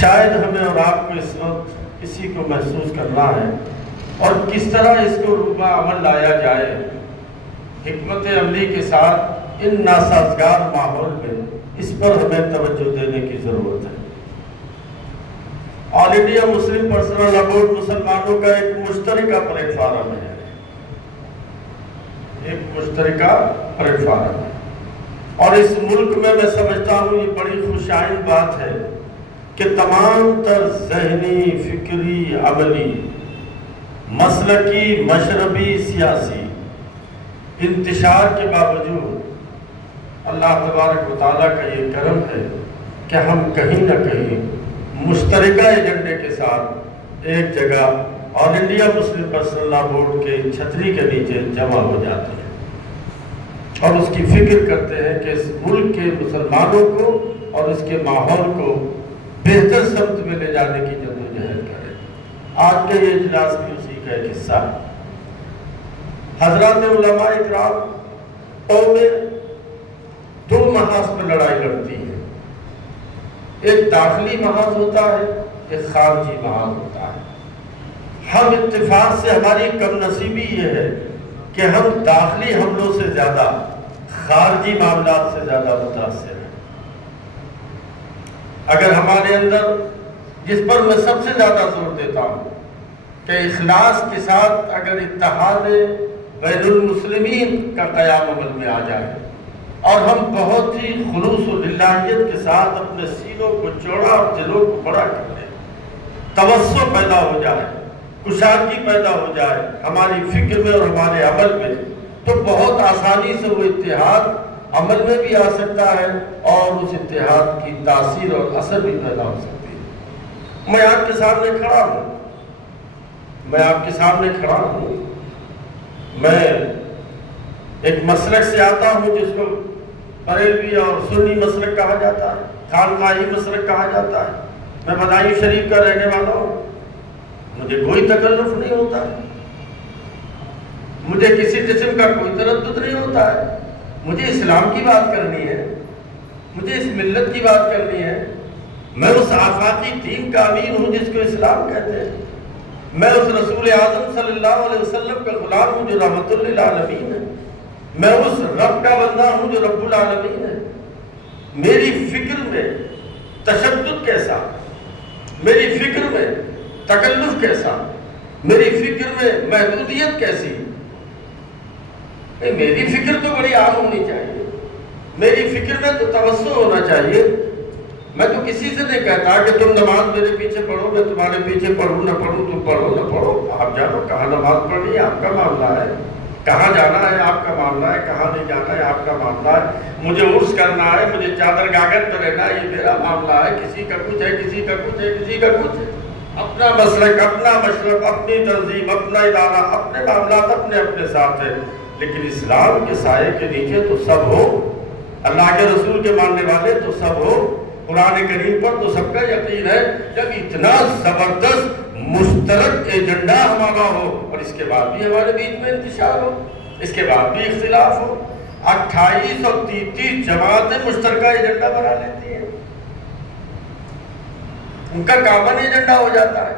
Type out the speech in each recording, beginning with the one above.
شاید ہمیں اور آپ کو اس وقت اسی کو محسوس کرنا ہے اور کس طرح اس کو روبہ عمل لایا جائے حکمت عملی کے ساتھ ان ناسازگار ماحول میں اس پر ہمیں توجہ دینے کی ضرورت ہے۔ آل انڈیا مسلم پرسنل لا بورڈ مسلمانوں کا ایک مشترکہ پلیٹ فارم ہے، ایک مشترکہ پلیٹ فارم ہے، اور اس ملک میں سمجھتا ہوں یہ بڑی خوشائن بات ہے کہ تمام تر ذہنی، فکری، عملی، مسلکی، مشربی، سیاسی انتشار کے باوجود اللہ تبارک و تعالیٰ کا یہ کرم ہے کہ ہم کہیں نہ کہیں مشترکہ ایجنڈے کے ساتھ ایک جگہ آل انڈیا مسلم پرسنل لا بورڈ کے چھتری کے نیچے جمع ہو جاتے ہیں اور اس کی فکر کرتے ہیں کہ اس ملک کے مسلمانوں کو اور اس کے ماحول کو بہتر سمت میں لے جانے کی جدوجہد کریں۔ آج کا یہ اجلاس بھی اسی کا ایک حصہ ہے۔ حضرات علماء اکرام قومیں دو محاذ پہ لڑائی لڑتی ہیں، ایک داخلی محاذ ہوتا ہے، ایک خارجی محاذ ہوتا ہے۔ ہم اتفاق سے ہماری کم نصیبی یہ ہے کہ ہم داخلی حملوں سے زیادہ خارجی معاملات سے زیادہ متاثر ہیں۔ اگر ہمارے اندر، جس پر میں سب سے زیادہ زور دیتا ہوں کہ اخلاص کے ساتھ اگر اتحاد بین المسلمین کا قیام عمل میں آ جائے اور ہم بہت ہی خلوص و للہیت کے ساتھ اپنے سینوں کو چوڑا اور دلوں کو بڑا کر لیں، توسع پیدا ہو جائے، کشادگی پیدا ہو جائے ہماری فکر میں اور ہمارے عمل میں، تو بہت آسانی سے وہ اتحاد عمل میں بھی آ سکتا ہے اور اس اتحاد کی تاثیر اور اثر بھی پیدا ہو سکتی ہے۔ میں آپ کے سامنے کھڑا ہوں، میں ایک مسلک سے آتا ہوں جس کو بریلوی اور سنی مسلک کہا جاتا ہے، خانقاہی مسلک کہا جاتا ہے۔ میں بدایوں شریف کا رہنے والا ہوں، مجھے کوئی تکلف نہیں ہوتا ہے، مجھے کسی قسم کا کوئی تردد نہیں ہوتا ہے۔ مجھے اسلام کی بات کرنی ہے، مجھے اس ملت کی بات کرنی ہے، میں اس آفاقی دین کا امین ہوں جس کو اسلام کہتے ہیں، میں اس رسول اعظم صلی اللہ علیہ وسلم کا غلام ہوں جو رحمت للعالمین ہے، میں اس رب کا بندہ ہوں جو رب العالمین ہے۔ میری فکر میں تشدد کیسا، میری فکر میں تکلف کیسا، میری فکر میں محدودیت کیسی؟ میری فکر تو بڑی عام ہونی چاہیے، میری فکر میں تو توسع ہونا چاہیے۔ میں تو کسی سے نہیں کہتا کہ تم نماز میرے پیچھے پڑھو، میں تمہارے پیچھے پڑھوں نہ پڑھوں، تم پڑھو نہ پڑھو، آپ جانو کہاں نماز پڑھنی ہے آپ کا معاملہ ہے، کہاں جانا ہے آپ کا معاملہ ہے، کہاں نہیں جانا ہے آپ کا معاملہ ہے، مجھے عرس کرنا ہے، مجھے چادر گاگر پہ رہنا ہے، یہ میرا معاملہ ہے۔ کسی کا کچھ ہے، کسی کا کچھ ہے، کسی کا کچھ ہے، اپنا مسلک، اپنا مشرق، اپنی تنظیم، اپنا ادارہ، اپنے معاملات اپنے اپنے ساتھ ہے۔ لیکن اسلام کے سائے کے نیچے تو سب ہو، اللہ کے رسول کے ماننے والے تو سب ہو، قرآن کریم پر تو سب کا یقین ہے۔ جب اتنا زبردست مشترک ایجنڈا ہمارا ہو اور اس کے بعد بھی ہمارے بیچ میں انتشار ہو، اس کے بعد بھی اختلاف ہو، 28 اور 33 جماعتیں مشترکہ ایجنڈا بنا لیتی ہیں، ان کا کامن ایجنڈا ہو جاتا ہے،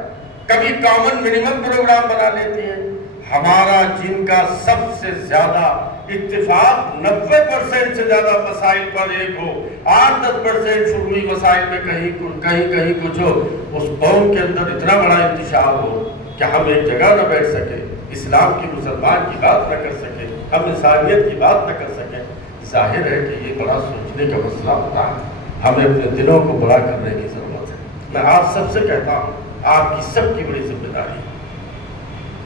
کبھی کامن منیمم پروگرام بنا لیتی ہیں۔ ہمارا جن کا سب سے زیادہ اتفاق 90% سے زیادہ مسائل پر ایک ہو، 8-10% فروعی مسائل میں کہیں کچھ ہو، اس قوم کے اندر اتنا بڑا انتشار ہو کہ ہم ایک جگہ نہ بیٹھ سکے، اسلام کی مسلمان کی بات نہ کر سکے، ہم انسانیت کی بات نہ کر سکیں، ظاہر ہے کہ یہ بڑا سوچنے کا مسئلہ ہوتا ہے۔ ہمیں اپنے دلوں کو بڑا کرنے کی ضرورت ہے۔ میں آپ سب سے کہتا ہوں، آپ کی سب کی بڑی ذمہ داری ہے۔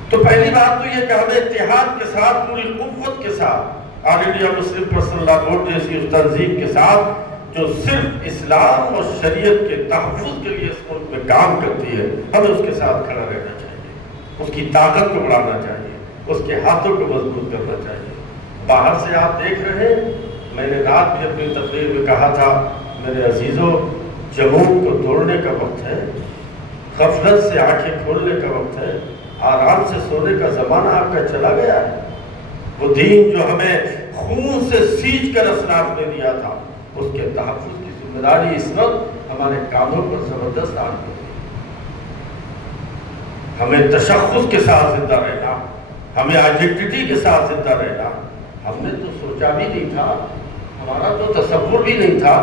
تو پہلی بات تو یہ کہ ہمیں اتحاد کے ساتھ، پوری قوت کے ساتھ، آل انڈیا مسلم پرسنل لا بورڈ جیسی اس تنظیم کے ساتھ جو صرف اسلام اور شریعت کے تحفظ کے لیے اس ملک میں کام کرتی ہے، ہمیں اس کے ساتھ کھڑا رہنا چاہیے، اس کی طاقت کو بڑھانا چاہیے، اس کے ہاتھوں کو مضبوط کرنا چاہیے۔ باہر سے آپ دیکھ رہے ہیں، میں نے رات بھی اپنی تقریر میں کہا تھا، میرے عزیزوں، جمود کو توڑنے کا وقت ہے، غفلت سے آنکھیں کھولنے کا وقت ہے، آرام سے سونے کا زمانہ آپ کا چلا گیا ہے۔ وہ دین جو ہمیں خون سے سینچ کر اسلاف نے دیا تھا، اس کے تحفظ کی ذمہ داری اس وقت ہمارے کانوں پر زبردست آگ ہوتی ہے۔ ہمیں تشخص کے ساتھ زندہ رہنا، ہمیں آئیڈینٹی کے ساتھ زندہ رہنا، ہم نے تو سوچا بھی نہیں تھا، ہمارا تو تصور بھی نہیں تھا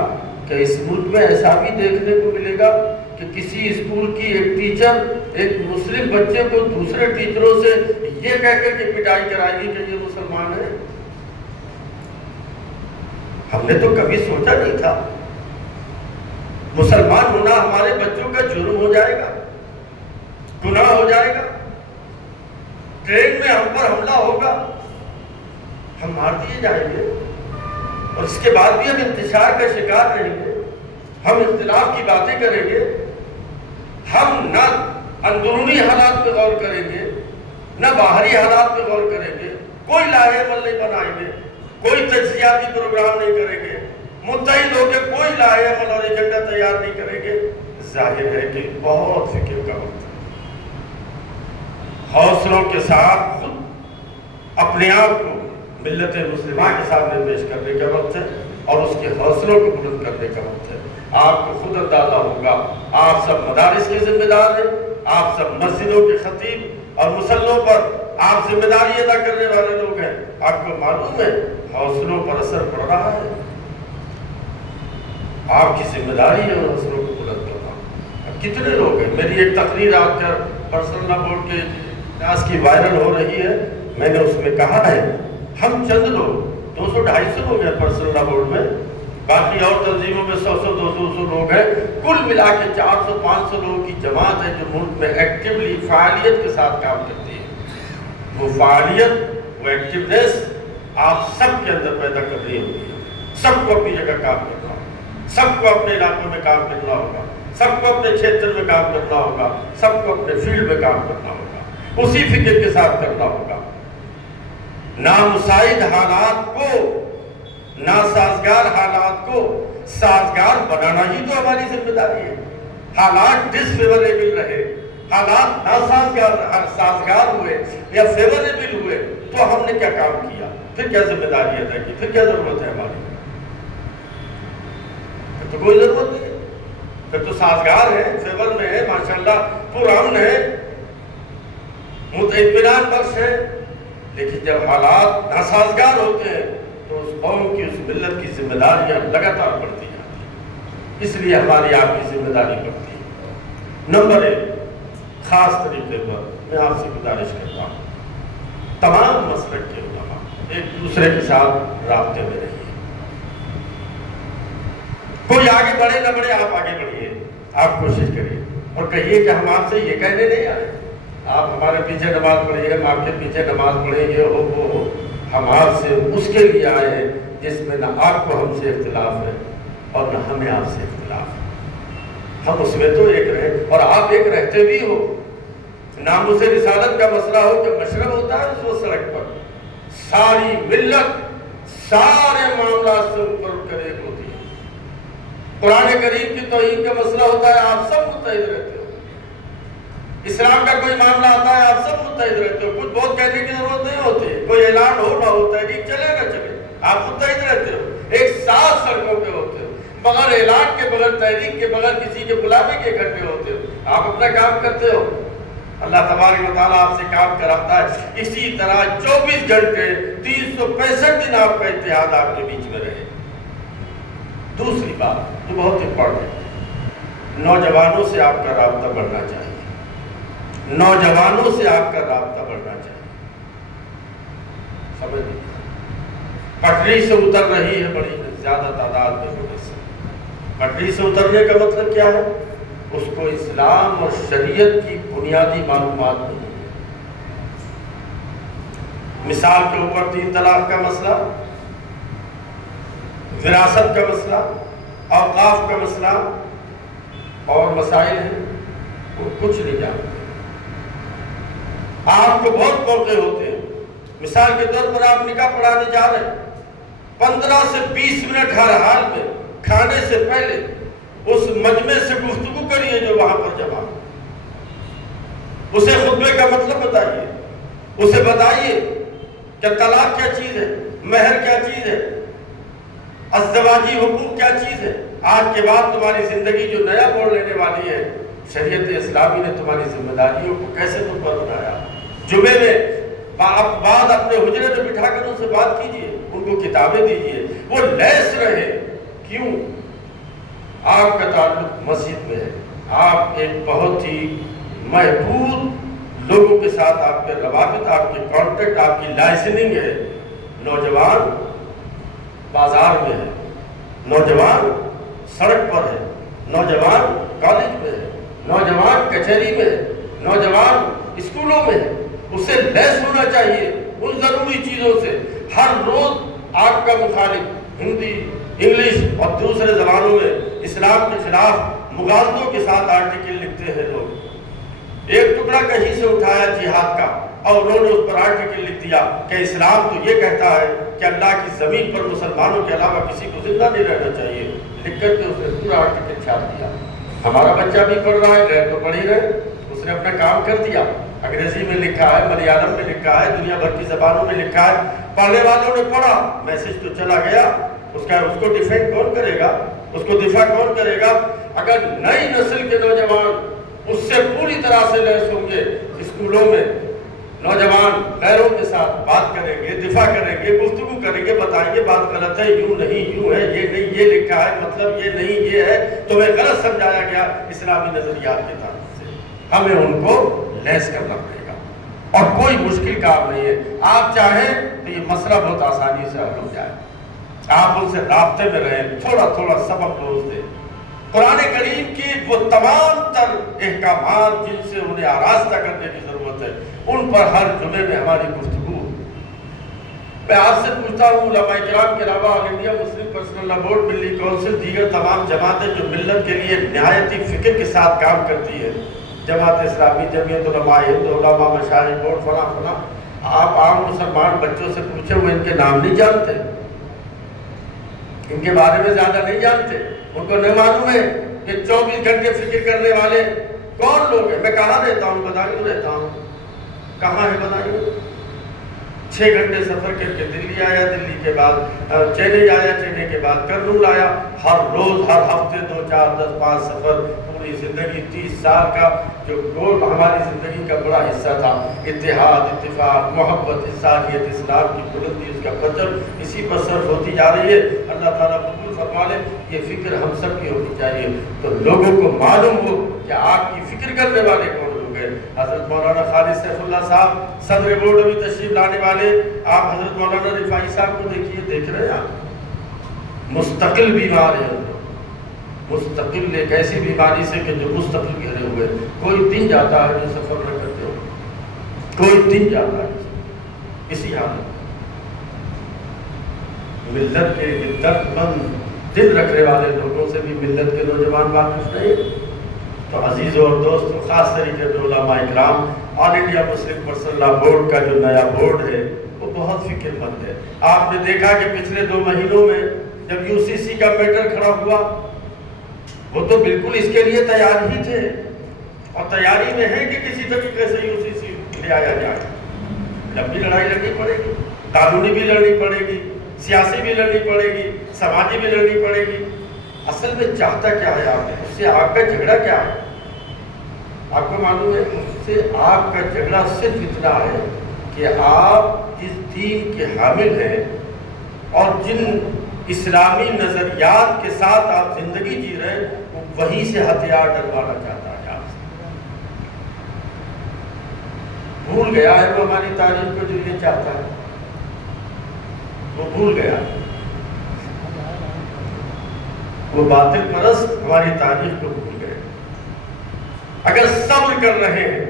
کہ اس ملک میں ایسا بھی دیکھنے کو ملے گا کہ کسی اسکول کی ایک ٹیچر ایک مسلم بچے کو دوسرے ٹیچروں سے یہ کہہ کر کے پٹائی کرائے گی کہ یہ مسلمان ہے۔ ہم نے تو کبھی سوچا نہیں تھا۔ مسلمان ہونا ہمارے بچوں کا جرم ہو جائے گا، گناہ ہو جائے گا، ٹرین میں ہم پر حملہ ہوگا، ہم مار دیے جائیں گے، اور اس کے بعد بھی ہم انتشار کا شکار رہیں گے، ہم اختلاف کی باتیں کریں گے، ہم نہ اندرونی حالات پہ غور کریں گے نہ باہری حالات پہ غور کریں گے، کوئی لائحہ عمل نہیں بنائیں گے، کوئی تجزیاتی پروگرام نہیں کریں گے، متحد ہو کے کوئی لائحہ عمل اور ایجنڈا تیار نہیں کریں گے۔ ظاہر ہے کہ بہت فکر کا وقت ہے۔ حوصلوں کے ساتھ خود اپنے آپ کو ملت مسلمہ کے سامنے پیش کرنے کا وقت ہے اور اس کے حوصلوں کو بلند کرنے کا وقت ہے۔ آپ کو خود اندازہ ہوگا، آپ سب مدارس کے ذمہ دار ہیں، آپ سب مسجدوں کے خطیب اور مصلوں پر آپ ذمہ داری ادا کرنے والے لوگ ہیں۔ آپ کو معلوم ہے حوصلوں پر اثر پڑ رہا ہے، آپ کی ذمہ داری ہے ان حوصلوں کو بلند کرنا۔ اب کتنے لوگ ہیں؟ میری ایک تقریر آج کل پرسنل لا بورڈ کے اجلاس کی وائرل ہو رہی ہے، میں نے اس میں کہا ہے ہم چند لوگ 200-250 لوگ ہیں پرسنل لا بورڈ میں، باقی اور تنظیموں میں 100-200 لوگ ہیں، کل ملا کے 400-500 لوگوں کی جماعت ہے جو ملک میں ایکٹیولی فعالیت کے ساتھ کام کرتی ہے۔ وہ فعالیت، وہ ایکٹیونیس آپ سب کے اندر پیدا کر رہی ہوگی۔ سب کو اپنی جگہ کام کرنا ہوگا، سب کو اپنے علاقوں میں کام کرنا ہوگا، سب کو اپنے چھیتر میں کام کرنا ہوگا، سب کو اپنے فیلڈ میں کام کرنا ہوگا، اسی فکر کے ساتھ کرنا ہوگا۔ نامساعد حالات کو، ناسازگار حالات کو سازگار بنانا ہی تو ہماری ذمہ داری ہے۔ حالات ڈس فیوریبل رہے، حالات سازگار ہوئے یا فیوریبل ہوئے تو ہم نے کیا کام کیا، پھر کیا ذمہ داری ادا کی، پھر کیا ضرورت ہے ہماری؟ پھر تو کوئی ضرورت نہیں ہے، پھر تو سازگار ہے، فیور میں ہے، ماشاءاللہ پرامن ہے، اطمینان بخش ہے۔ لیکن جب حالات ناسازگار ہوتے ہیں تو اس قوم کی، اس ملت کی ذمہ داریاں لگاتار بڑھتی جاتی ہیں۔ اس لیے ہماری آپ کی ذمہ داری بڑھتی ہے۔ نمبر 1، خاص طریقے پر میں آپ سے گزارش کرتا ہوں، تمام مسلک کے علماء ایک دوسرے کے ساتھ رابطے میں رہیے۔ کوئی آگے بڑھے نہ بڑھے، آپ آگے بڑھیے، آپ کوشش کریے اور کہیے کہ ہم آپ سے یہ کہنے نہیں آئے آپ ہمارے پیچھے نماز پڑھیے، ہم آپ کے پیچھے نماز پڑھیں گے، وہ ہم آپ سے اس کے لیے آئے ہیں جس میں نہ آپ کو ہم سے اختلاف ہے اور نہ ہمیں آپ سے اختلاف ہے۔ ہم اس میں تو ایک رہے اور آپ ایک رہتے بھی ہو۔ ناموس رسالت کا مسئلہ ہو کہ مشرب ہوتا ہے اس وقت سڑک پر ساری ملت سارے معاملات سے اوپر اٹھ کر ایک ہوتی ہے۔ قرآن کریم کی توہین کا مسئلہ ہوتا ہے، آپ سب متحد رہتے ہو۔ اسلام کا کوئی معاملہ آتا ہے، آپ سب متحد رہتے ہو، کچھ بہت کہنے کی ضرورت نہیں ہوتی، کوئی اعلان ہو نہ ہو، تحریک چلے نہ چلے، آپ متحد رہتے ہو، ایک ساتھ سڑکوں پہ ہوتے ہو، بغیر اعلان کے، بغیر تحریک کے، بغیر کسی کے بلانے کے اکٹھے ہوتے ہو، آپ اپنا کام کرتے ہو، اللہ تبارک و تعالیٰ آپ سے کام کراتا ہے۔ اسی طرح 24 گھنٹے 365 دن آپ کا اتحاد آپ کے بیچ میں رہے۔ دوسری بات جو بہت امپورٹنٹ، نوجوانوں سے آپ کا رابطہ بڑھنا چاہیے، نوجوانوں سے آپ کا رابطہ بڑھنا چاہیے۔ سمجھ لیجیے پٹری سے اتر رہی ہے بڑی زیادہ تعداد میں لوگوں سے۔ پٹری سے اترنے کا مطلب کیا ہے؟ اس کو اسلام اور شریعت کی بنیادی معلومات نہیں ہے۔ مثال کے اوپر 3 طلاق کا مسئلہ، وراثت کا مسئلہ، اوقاف کا مسئلہ اور مسائل ہیں، وہ کچھ نہیں جانتے۔ آپ کو بہت موقع ہوتے ہیں، مثال کے طور پر آپ نکاح پڑھانے جا رہے ہیں، 15 سے 20 منٹ ہر حال میں کھانے سے پہلے اس مجمع سے گفتگو کریے جو وہاں پر جمع، اسے خطبے کا مطلب بتائیے، اسے بتائیے کہ طلاق کیا چیز ہے، مہر کیا چیز ہے، ازدواجی حقوق کیا چیز ہے، آج کے بعد تمہاری زندگی جو نیا موڑ لینے والی ہے، شریعت اسلامی نے تمہاری ذمہ داریوں کو کیسے تم پر بنایا۔ جمعے میں بعد اپنے حجرے میں بٹھا کر ان سے بات کیجئے، ان کو کتابیں دیجئے، وہ لیس رہے۔ کیوں؟ آپ کا تعلق مسجد میں ہے، آپ ایک بہت ہی محدود لوگوں کے ساتھ آپ کے روابط، آپ کے کانٹیکٹ، آپ کی لائسننگ ہے۔ نوجوان بازار میں ہے، نوجوان سڑک پر ہے، نوجوان کالج میں ہے، نوجوان کچہری میں ہے، نوجوان اسکولوں میں ہے۔ اسے لیس ہونا چاہیے ان ضروری چیزوں سے۔ ہر روز آپ کا مخالف ہندی، انگلش اور دوسرے زبانوں میں اسلام کے خلاف مغالطوں کے ساتھ آرٹیکل لکھتے ہیں لوگ۔ ایک ٹکڑا کہیں سے اٹھایا جہاد کا اور انہوں نے اس پر آرٹیکل لکھ دیا کہ اسلام تو یہ کہتا ہے کہ اللہ کی زمین پر مسلمانوں کے علاوہ کسی کو زندہ نہیں رہنا چاہیے، لکھ کر کے اس نے پورا آرٹیکل چھاپ دیا۔ ہمارا بچہ بھی پڑھ رہا ہے، رہ تو پڑھ ہی رہے، اس نے اپنا کام کر دیا۔ انگریزی میں لکھا ہے، ملیالم میں لکھا ہے، دنیا بھر کی زبانوں میں لکھا ہے، پڑھنے والوں نے پڑھا، میسج تو چلا گیا۔ اس کو ڈیفینڈ کون کرے گا؟ اس کو دفاع کون کرے گا؟ اگر نئی نسل کے نوجوان اس سے پوری طرح سے لیس ہوں گے، اسکولوں میں نوجوان غیروں کے ساتھ بات کریں گے، دفاع کریں گے، گفتگو کریں گے، بتائیں گے بات غلط ہے، یوں نہیں یوں ہے، یہ نہیں یہ لکھا ہے، مطلب یہ نہیں یہ ہے، تمہیں غلط سمجھایا گیا اسلامی نظریات کے تعلق سے۔ ہمیں ان کو لیس کرنا پڑے گا اور کوئی مشکل کام نہیں ہے۔ آپ چاہیں تو یہ مسئلہ بہت آسانی سے حل ہو جائے۔ آپ ان سے رابطے میں رہیں، تھوڑا تھوڑا سبق روز دیں۔ قرآن کریم کی وہ تمام تر احکامات جن سے انہیں آراستہ کرنے کی ضرورت ہے، ان پر ہر جمعے میں ہماری گفتگو۔ میں آپ سے پوچھتا ہوں، علماء کرام کے علاوہ آل انڈیا مسلم پرسنل لا بورڈ، ملی کونسل، دیگر تمام جماعتیں جو ملت کے لیے نہایت ہی فکر کے ساتھ کام کرتی ہے، جماعت اسلامی، جمعیت علماء ہند، علماء مشاہد بورڈ، فلاں فلاں، آپ عام مسلمان بچوں سے پوچھے وہ ان کے نام نہیں جانتے، ان کے بارے میں زیادہ نہیں جانتے، ان کو نہیں معلوم ہے کہ 24 گھنٹے فکر کرنے والے کون لوگ ہیں۔ میں کہاں رہتا ہوں؟ بدایوں رہتا ہوں۔ کہاں ہے بدایوں؟ 6 گھنٹے سفر کر کے دلی آیا، دلی کے بعد چینئی آیا، چینئی کے بعد کرنول آیا، ہر روز ہر ہفتے 2 4 10 5 سفر، پوری زندگی 30 سال کا جو گول ہماری زندگی کا بڑا حصہ تھا، اتحاد، اتفاق، محبت، انسانیت، اسلام کی بلندی، اس کا فجر، اسی پر صرف ہوتی جا رہی ہے۔ اللہ تعالیٰ قبول فرما لے۔ یہ فکر ہم سب کی ہونی چاہیے تو لوگوں کو معلوم ہو کہ آپ کی فکر کرنے والے کون لوگ ہیں۔ حضرت مولانا خالد سیف اللہ صاحب صدر بورڈ ابھی تشریف لانے والے، آپ حضرت مولانا رفاعی صاحب کو دیکھیے، دیکھ رہے ہیں آپ، مستقل بیمار ہیں، مستقل ایک ایسی بیماری سے کہ جو مستقل گھرے ہوئے، کوئی دن جاتا ہے جو سفر نہ کرتے ہو، کوئی دن جاتا ہے اسی حالت۔ ملت کے درد مند دل رکھنے والے لوگوں سے بھی ملت کے نوجوان واقف نہیں، تو عزیزوں اور دوستوں، خاص طریقے سے علماء اکرام، آل انڈیا مسلم پرسنل لا بورڈ کا جو نیا بورڈ ہے وہ بہت فکر مند ہے۔ آپ نے دیکھا کہ پچھلے 2 مہینوں میں جب یو سی سی کا میٹر کھڑا ہوا، وہ تو بالکل اس کے لیے تیار ہی تھے اور تیاری میں ہے کہ کسی طریقے سے یو سی سی لے آیا جائے۔ جب بھی لڑائی لڑنی پڑے گی، قانونی بھی لڑنی پڑے گی، سیاسی بھی لڑنی پڑے گی، سماجی بھی لڑنی پڑے گی۔ اصل میں چاہتا کیا ہے آپ نے؟ اس سے آپ کا جھگڑا کیا ہے؟ آپ کو معلوم ہے اس سے آپ کا جھگڑا صرف اتنا ہے کہ آپ جس دین کے حامل ہیں اور جن اسلامی نظریات کے ساتھ آپ زندگی جی رہے ہیں، وہ وہیں سے ہتھیار ڈلوانا چاہتا ہے آپ سے۔ بھول گیا ہے وہ ہماری تاریخ کو جو یہ چاہتا ہے، وہ بھول گیا۔ وہ باطل پرست ہماری تاریخ کو بھول گئے۔ اگر صبر کر رہے ہیں،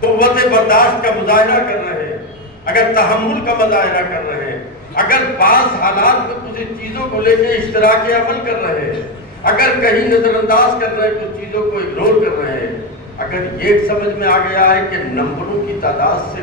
قوت برداشت کا مظاہرہ کر رہے ہیں، اگر تحمل کا مظاہرہ کر رہے ہیں، اگر بعض حالات میں کچھ چیزوں کو لے کے اشتراک عمل کر رہے ہیں، اگر کہیں نظر انداز کر رہے ہیں، کچھ چیزوں کو اگنور کر رہے ہیں، اگر یہ سمجھ میں آ گیا ہے کہ نمبروں کی تعداد سے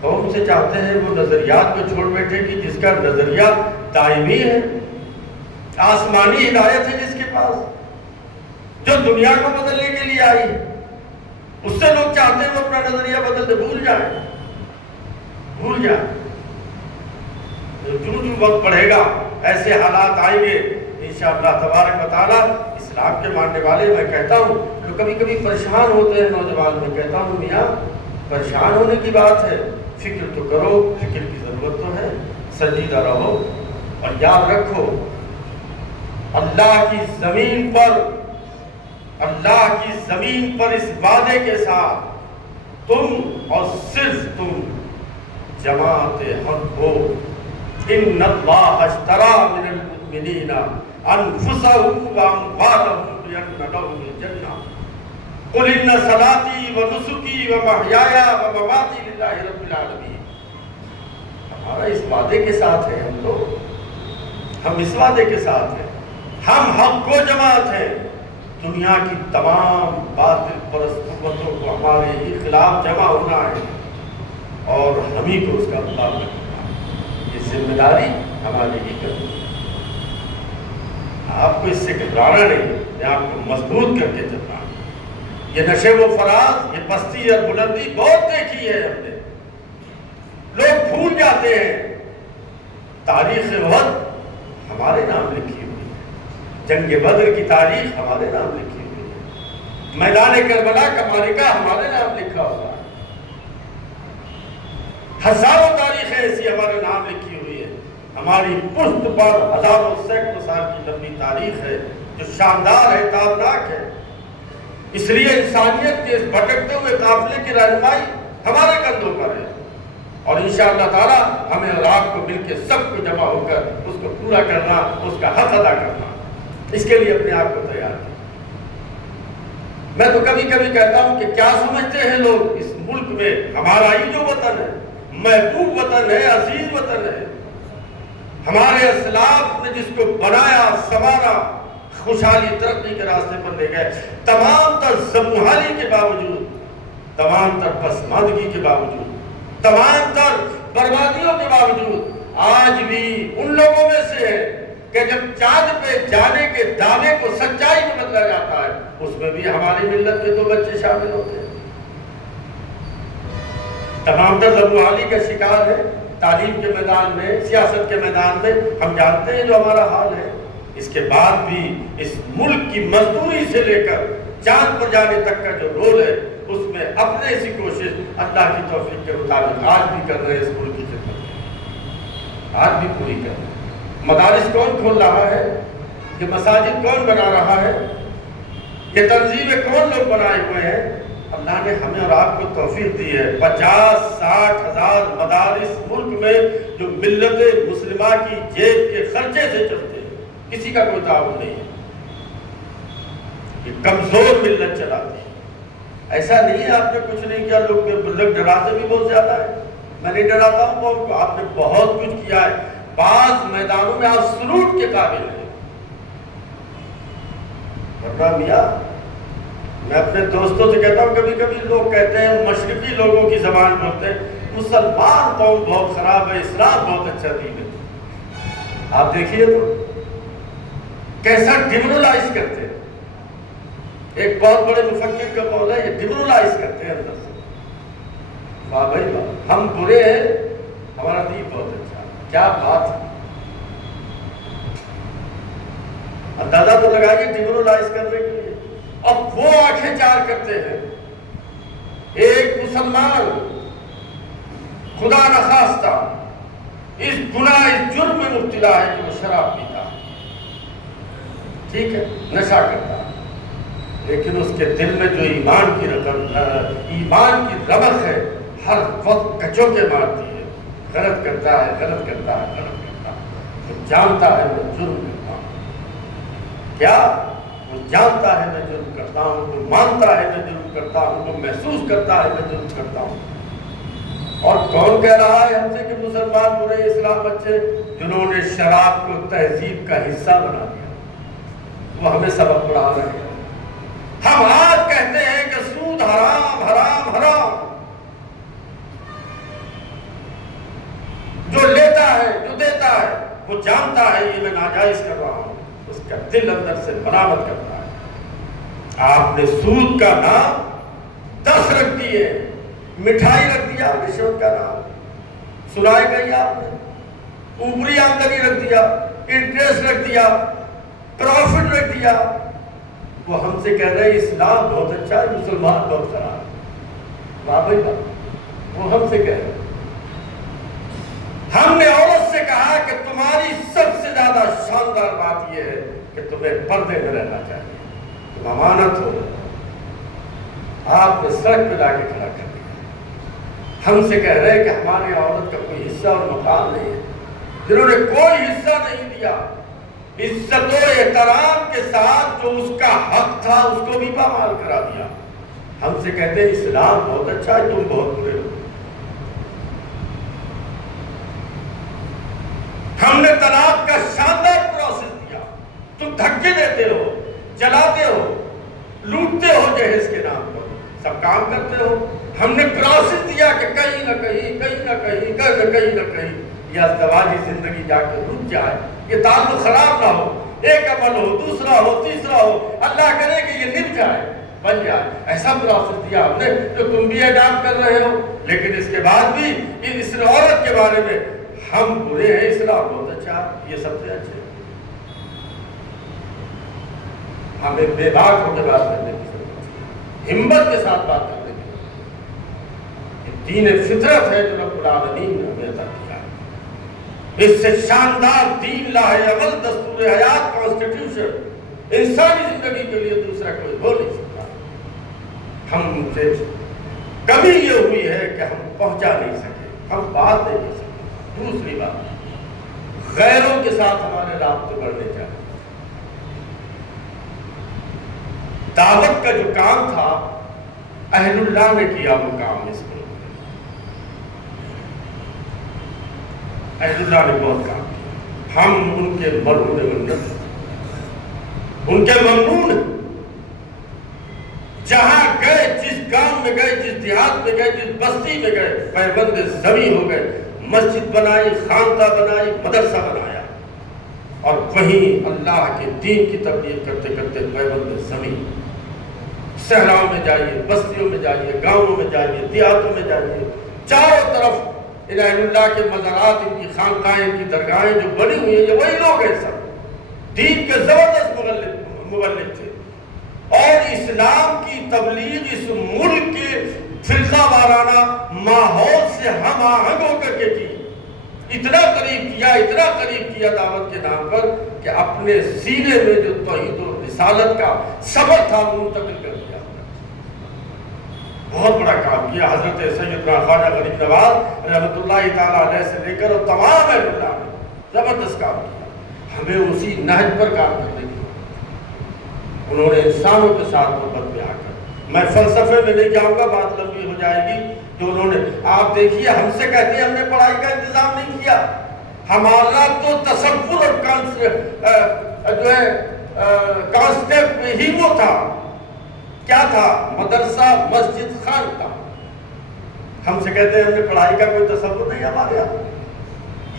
قوم سے چاہتے ہیں وہ نظریات کو چھوڑ بیٹھے کہ جس کا نظریہ دائمی ہے، آسمانی ہدایت ہے جس کے پاس، جو دنیا کو بدلنے کے لیے آئی، اس سے لوگ چاہتے ہیں وہ اپنا نظریہ بدل دے، بھول جائیں۔ جو وقت بڑھے گا ایسے حالات آئیں گے انشاءاللہ تبارک و تعالیٰ. اسلام کے ماننے والے میں کہتا ہوں جو کبھی کبھی پریشان ہوتے ہیں نوجوان، میں کہتا ہوں میاں پریشان ہونے کی بات ہے، فکر تو کرو، فکر کی ضرورت تو ہے، سنجیدہ رہو اور یاد رکھو اللہ کی زمین پر اس وعدے کے ساتھ تم اور صرف تم جماعت حق ہو. ان اللہ اشتری من المؤمنین انفسهم واموالهم بان لهم الجنہ قل ان صلاتی و نسکی و محیایا و مماتی للہ رب العالمین. ہمارا اس وعدے کے ساتھ ہے، ہم اس وعدے کے ساتھ ہیں، ہم حق کو جماعت ہیں. دنیا کی تمام باطل پرست قوتوں کو ہمارے ہی خلاف جمع ہونا ہے اور ہم ہی کو اس کا مقابلہ کرنا ہے. یہ ذمہ داری ہماری ہی کرنی ہے. آپ کو اس سے گھبرانا نہیں، میں آپ کو مضبوط کر کے چلنا. یہ نشے و فراز، یہ پستی اور بلندی بہت دیکھی ہے ہم نے. لوگ بھول جاتے ہیں تاریخ احد ہمارے نام لکھی ہوئی ہے، جنگ بدر کی تاریخ ہمارے نام لکھی ہوئی ہے، میدان کربلا کا معرکہ ہمارے نام لکھا ہوا ہے. ہزاروں تاریخیں ایسی ہمارے نام لکھی ہوئی ہے. ہماری پشت پر ہزاروں سینکڑوں سال کی لمبی تاریخ ہے جو شاندار ہے، تابناک ہے. اس لیے انسانیت کے اس بھٹکتے ہوئے قافلے کی رہنمائی ہمارے کندھوں پر ہے اور انشاءاللہ تعالی ہمیں اور آپ کو مل کے سب کو جمع ہو کر اس کو پورا کرنا، اس کا حق ادا کرنا، اس کے لیے اپنے آپ کو تیار کرنا. میں تو کبھی کبھی کہتا ہوں کہ کیا سمجھتے ہیں لوگ اس ملک میں ہمارا ہی جو وطن ہے، محبوب وطن ہے، عزیز وطن ہے، ہمارے اسلاف نے جس کو بنایا سنوارا، خوشحالی ترقی کے راستے پر لے گئے، تمام تر زبونحالی کے باوجود، تمام تر پسماندگی کے باوجود، تمام تر بربادیوں کے باوجود آج بھی ان لوگوں میں سے ہے کہ جب چاند پہ جانے کے دعوے کو سچائی میں بدلا جاتا ہے اس میں بھی ہماری ملت کے 2 بچے شامل ہوتے ہیں. تمام تر زبونحالی کا شکار ہے. تعلیم کے میدان میں، سیاست کے میدان میں ہم جانتے ہیں جو ہمارا حال ہے. اس کے بعد بھی اس ملک کی مزدوری سے لے کر چاند پر جانے تک کا جو رول ہے اس میں اپنے سی کوشش اللہ کی توفیق کے مطابق آج بھی کر رہے ہیں. اس ملک کی خدمت آج بھی پوری کر رہے ہیں. مدارس کون کھول رہا ہے؟ یہ مساجد کون بنا رہا ہے؟ یہ تنظیمیں کون لوگ بنائے ہوئے ہیں؟ اللہ نے ہمیں اور آپ کو توفیق دی ہے. 50-60 ہزار مدارس ملک میں جو ملت مسلمہ کی جیب کے خرچے سے چلتے ہیں، کسی کا کوئی تعاون نہیں ہے. یہ کمزور ملت چلاتی ہے. ایسا نہیں ہے آپ نے کچھ نہیں کیا. لوگ ڈراتے بھی بہت زیادہ ہے. میں نہیں ڈراتا ہوں قوم کو، آپ نے بہت کچھ کیا ہے. بعض میدانوں میں آپ سلوٹ کے قابل ہیں. ورنہ میاں میں اپنے دوستوں سے کہتا ہوں، کبھی کبھی لوگ کہتے ہیں مشرقی لوگوں کی زبان بولتے ہیں مسلمان قوم بہت خراب ہے، اسلام بہت اچھا دین ہے. آپ دیکھیے تو کیسا ڈیمورلائز کرتے ہیں. ایک بہت بڑے مفکر کا قول ہے، یہ ڈیمورلائز کرتے ہیں اندر سے. واہ بھائی واہ، ہم برے ہیں، ہمارا دین بہت اچھا. کیا بات ہے. اندازہ تو لگائیے ڈیمورلائز کرنے کے لیے. اب وہ آنکھیں چار کرتے ہیں. ایک مسلمان خدا نخواستہ اس گناہ اس جرم میں مبتلا ہے کہ وہ شراب پیتا ہے، ٹھیک ہے، نشہ کرتا ہے، لیکن اس کے دل میں جو ایمان کی رمق ہے ہر وقت کچوکے مارتی ہے. غلط کرتا ہے، غلط کرتا ہے، غلط کرتا ہے. وہ جانتا ہے میں جرم کرتا ہوں. کیا وہ جانتا ہے میں جرم کرتا ہوں، وہ مانتا ہے میں جرم کرتا ہوں، وہ محسوس کرتا ہے میں جرم کرتا ہوں. اور کون کہہ رہا ہے ہم سے کہ مسلمان برے اسلام اچھے؟ جنہوں نے شراب کو تہذیب کا حصہ بنا دیا وہ ہمیں سبق پڑھا رہے ہیں. ہم آج کہتے ہیں کہ سود حرام حرام حرام. جو لیتا ہے، جو دیتا ہے، وہ جانتا ہے یہ میں ناجائز کر رہا ہوں، اس کا دل اندر سے ملامت کرتا ہے. آپ نے سود کا نام 10 رکھ دیے، مٹھائی رکھ دیا رشوت کا نام. سنائے گئی آپ نے اوپری آمدنی رکھ دیا، انٹرسٹ رکھ دیا، پروفٹ رکھ دیا. وہ ہم سے کہہ رہے ہیں اسلام بہت اچھا ہے، مسلمان بہت خراب ہے. واہ بھائی واہ، وہ ہم سے کہہ رہے ہیں. ہم نے عورت سے کہا کہ تمہاری سب سے زیادہ شاندار بات یہ ہے کہ تمہیں پردے میں رہنا چاہیے، تم امانت ہو. آپ نے سڑک پہ لا کے کھڑا کر دیا. ہم سے کہہ رہے ہیں کہ ہماری عورت کا کوئی حصہ اور مقام نہیں ہے. جنہوں نے کوئی حصہ نہیں دیا، عزت و احترام کے ساتھ جو اس کا حق تھا اس کو بھی پامال کرا دیا. ہم سے کہتے ہیں اسلام بہت اچھا ہے، تم بہت برے ہو. ہم نے طلاق کا شاندار پروسیس دیا، تم دھکے دیتے ہو، جلاتے ہو، لوٹتے ہو جہیز کے نام پر، سب کام کرتے ہو. ہم نے پروسیس دیا کہ کہیں نہ کہیں یہ ازدواجی زندگی جا کے رک جائے، یہ تعلق خراب نہ ہو، ایک عمل ہو، دوسرا ہو، تیسرا ہو، اللہ کرے کہ یہ نب جائے، بن جائے. ایسا پروسیس دیا ہم نے جو تم بھی اڈاپٹ کر رہے ہو. لیکن اس کے بعد بھی اس عورت کے بارے میں ہم برے ہیں، اسلام بہت اچھا، یہ سب سے اچھے. ہمیں بے باک ہو کے بات کرنے کی ضرورت ہے، ہمت کے ساتھ بات کرنے کی ضرورت ہے. دین فطرت ہے جو رب العالمین نے ہمیں عطا کیا ہے. اس سے شاندار دین لاہ عمل، دستور حیات، کانسٹیٹیوشن انسانی زندگی کے لیے دوسرا کوئی ہو نہیں سکتا. ہم سے کمی یہ ہوئی ہے کہ ہم پہنچا نہیں سکے، ہم بات نہیں کر سکے. دوسری بات، غیروں کے ساتھ ہمارے رابطے بڑھنے چاہیے. دعوت کا جو کام تھا اہل اللہ نے کیا، وہ کام اس میں اہل اللہ نے بہت کام کیا. ہم ان کے مرہون منت، ان کے ممنون ہیں. جہاں گئے، جس گاؤں میں گئے، جس دیہات میں گئے، جس بستی میں گئے، پیوند زمیں ہو گئے. مسجد بنائی، خانقاہ بنائی، مدرسہ بنایا، اور وہیں اللہ کے دین کی تبلیغ کرتے کرتے پیوند زمیں. صحراؤں میں جائیے، بستیوں میں جائیے، گاؤں میں جائیے، دیہاتوں میں جائیے، چاروں طرف الہ اللہ کے مزارات، ان کی خانقاہیں، ان کی درگاہیں جو بنی ہوئی ہیں، یہ وہی لوگ ہیں. سب دین کے زبردست مبلغ تھے. اور اسلام کی تبلیغ اس ملک کے فرقہ وارانہ ماحول سے ہم آہنگ ہو کر کے کی. اتنا قریب کیا دعوت کے نام پر کہ اپنے سینے میں جو توحید و رسالت کا سبق تھا وہ منتقل کر دیا. بہت بڑا کام کیا حضرت سیدنا خواجہ غریب نواز رحمۃ اللہ تعالیٰ علیہ سے لے کر اور تمام اہل اللہ نے زبردست کام کیا. ہمیں اسی نہج پر کام کرنے کی. انہوں نے انسانوں کے ساتھ محبت میں آ کر، میں فلسفے میں نہیں جاؤں گا، بات لمبی ہو جائے گی. جو انہوں نے، آپ دیکھیے، ہم سے کہتے ہیں ہم نے پڑھائی کا انتظام نہیں کیا. ہمارا تو تصور اور کانسیپٹ ہی وہ تھا. کیا تھا؟ مدرسہ، مسجد، خانقاہ. ہم سے کہتے ہیں ہم نے پڑھائی کا کوئی تصور نہیں ہمارے یہاں.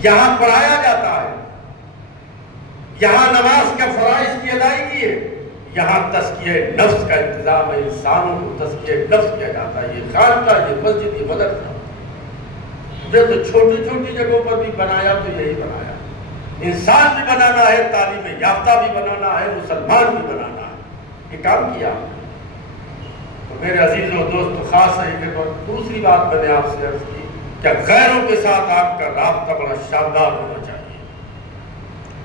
یہاں پڑھایا جاتا ہے، یہاں نماز کا فرائض کی ادائیگی ہے، یہاں تزکیہ نفس کا انتظام ہے. انسانوں کو تزکیہ نفس کیا جاتا ہے. یہ خانقاہ، یہ مسجد، یہ مدرسہ، یہ تو چھوٹی چھوٹی جگہوں پر بھی بنایا تو یہی بنایا. انسان بھی بنانا ہے، تعلیم یافتہ بھی بنانا ہے، مسلمان بھی بنانا ہے. یہ کام کیا. تو میرے عزیز و دوست، خاص ہے. دوسری بات میں نے آپ سے عرض کی کہ غیروں کے ساتھ آپ کا رابطہ بڑا شاندار ہونا چاہیے.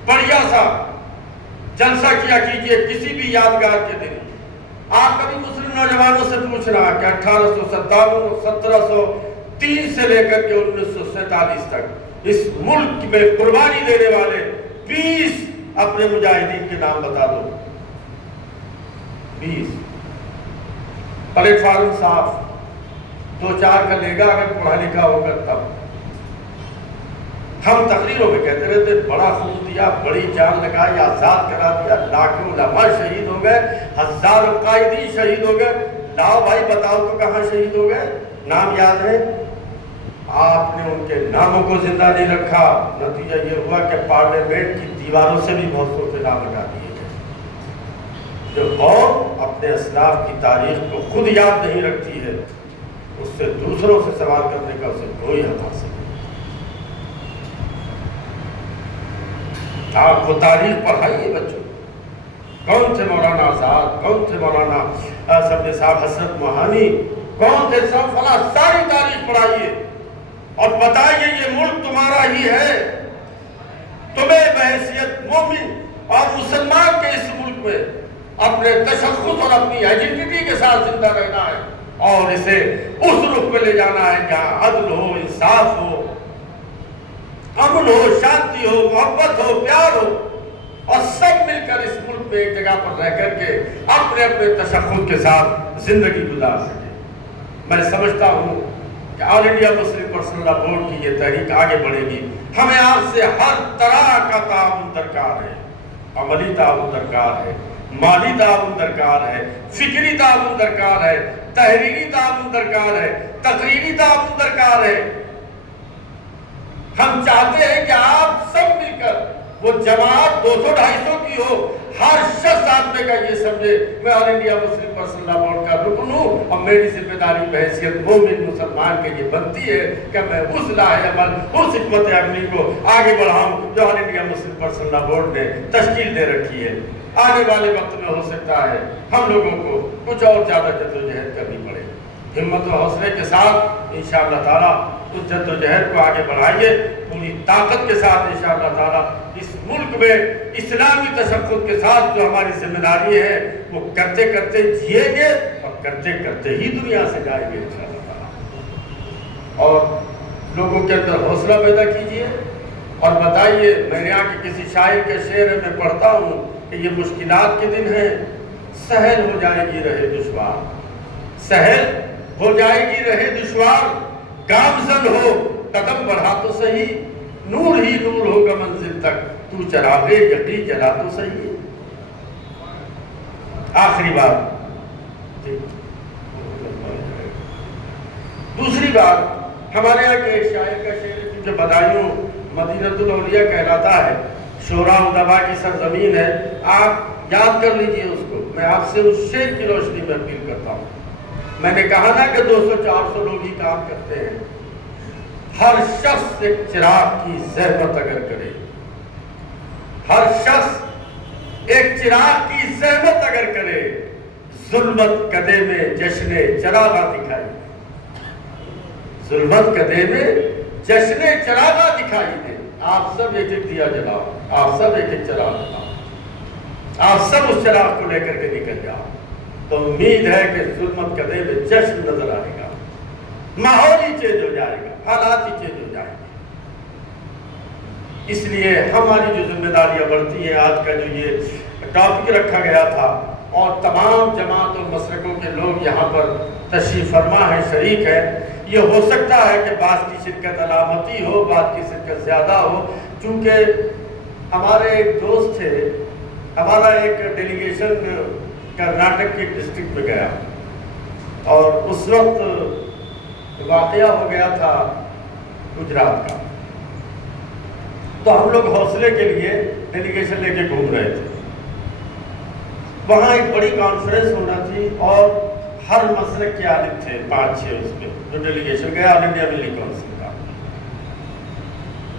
بڑھیا سا جلسہ کیا کیجئے کسی بھی یادگار کے دن. آپ کبھی مسلم نوجوانوں سے پوچھ رہا کہ 1857 1703 سے لے کر کے 1947 تک اس ملک میں قربانی دینے والے 20 اپنے مجاہدین کے نام بتا دو. 20 پلیٹ فارم صاف 2-4 کا لے گا اگر پڑھا لکھا ہوگا تب. ہم تقریروں میں کہتے رہتے بڑا خون دیا، بڑی جان لگائی، آزاد کرا دیا، لاکھوں علماء شہید ہو گئے، ہزاروں قائدین شہید ہو گئے. لاؤ بھائی بتاؤ تو کہاں شہید ہو گئے؟ نام یاد ہے؟ آپ نے ان کے ناموں کو زندہ نہیں رکھا. نتیجہ یہ ہوا کہ پارلیمنٹ کی دیواروں سے بھی بہت سو کے نام لگا دیے گئے. جو قوم اپنے اسلاف کی تاریخ کو خود یاد نہیں رکھتی ہے، اس سے دوسروں سے سوال کرنے کا اسے کوئی حق حاصل نہیں. آپ وہ تاریخ پڑھائیے بچوں، کون تھے مولانا آزاد، کون تھے مولانا سبز صاحب حسرت موہانی، کون تھے سب فلاں، ساری تاریخ پڑھائیے اور بتائیے یہ ملک تمہارا ہی ہے، تمہیں بحیثیت مومن اور مسلمان کے اس ملک میں اپنے تشخص اور اپنی آئیڈینٹی کے ساتھ زندہ رہنا ہے اور اسے اس رخ پہ لے جانا ہے جہاں عدل ہو، انصاف ہو، امن ہو، شانتی ہو، محبت ہو، پیار ہو، اور سب مل کر اس ملک میں ایک جگہ پر رہ کر کے اپنے اپنے تشخص کے ساتھ زندگی گزار سکے۔ میں سمجھتا ہوں کہ آل انڈیا مسلم پرسنل لا بورڈ کی یہ تحریک آگے بڑھے گی۔ ہمیں آپ سے ہر طرح کا تعاون درکار ہے، عملی تعاون درکار ہے، مالی تعاون درکار ہے، فکری تعاون درکار ہے، تحریری تعاون درکار ہے، تقریری تعاون درکار ہے۔ ہم چاہتے ہیں کہ آپ سب مل کر وہ جماعت 200-250 کی ہو، ہر شخص آدمی کا یہ سمجھے میں آل انڈیا مسلم پرسنل لا بورڈ کا رکن ہوں اور میری ذمہ داری بحیثیت مومن مسلمان کے یہ بنتی ہے کہ میں اس لاہ عمل، اس حکمت عملی کو آگے بڑھاؤں جو آل انڈیا مسلم پرسنل لا بورڈ نے تشکیل دے رکھی ہے۔ آنے والے وقت میں ہو سکتا ہے ہم لوگوں کو کچھ اور زیادہ جدوجہد کرنی پڑے، ہمت و حوصلے کے ساتھ انشاءاللہ تعالیٰ اس جدوجہد کو آگے بڑھائیے، پوری طاقت کے ساتھ انشاءاللہ تعالیٰ اس ملک میں اسلامی تشخص کے ساتھ جو ہماری ذمہ داری ہے وہ کرتے کرتے جیئیں گے اور کرتے کرتے ہی دنیا سے جائیں گے انشاءاللہ تعالیٰ۔ اور لوگوں کے اندر حوصلہ پیدا کیجئے اور بتائیے، میں یہاں کے کسی شاعر کے شعر میں پڑھتا ہوں کہ یہ مشکلات کے دن ہیں، سہل ہو جائے گی رہے دشوار، سہل ہو جائے گی رہے دشوار، گامزن ہو قدم بڑھا تو صحیح، نور ہی نور ہوگا منزل تک، تو چراغ یقین جلا تو صحیح۔ آخری بات، دوسری بات، ہمارے یہاں کے ایک شاعر کا شعر ہے جو بدایوں مدینۃ الاولیاء کہلاتا ہے، شورا ادبا کی سرزمین ہے، آپ یاد کر لیجئے اس کو۔ میں آپ سے اس شعر کی روشنی میں اپیل کرتا ہوں۔ میں نے کہا نا کہ 200-400 لوگ ہی کام کرتے ہیں، ہر شخص ایک چراغ کی زحمت اگر کرے، ہر شخص ایک چراغ کی زحمت اگر کرے، ظلمت کدے میں جشن چراغا دکھائی، ظلمت کدے میں جشن چراغا دکھائی دے۔ آپ سب ایک ایک دیا جلاؤ، آپ سب ایک ایک چراغ جلاؤ، آپ سب اس چراغ کو لے کر کے نکل جاؤ، تو امید ہے کہ ظلمت کدے میں جشن نظر آئے گا، ماحول ہی چینج ہو جائے گا، حالات ہی چینج ہو جائیں گے۔ اس لیے ہماری جو ذمہ داریاں بڑھتی ہیں، آج کا جو یہ ٹاپک رکھا گیا تھا اور تمام جماعت اور مسلکوں کے لوگ یہاں پر تشریف فرما ہیں، شریک ہیں، یہ ہو سکتا ہے کہ بعض کی شرکت علامتی ہو، بعض کی شرکت زیادہ ہو، چونکہ ہمارے ایک دوست تھے، ہمارا ایک ڈیلیگیشن کرناٹک کی ڈسٹرکٹ میں گیا اور اس وقت واقعہ ہو گیا تھا گجرات کا، تو ہم لوگ حوصلے کے لیے ڈیلیگیشن لے کے گھوم رہے تھے۔ وہاں ایک بڑی کانفرنس ہونا تھی اور ہر مسلک کے عالم تھے، 5-6 اس میں جو ڈیلیگیشن گیا آل انڈیا ملی کونسل کا،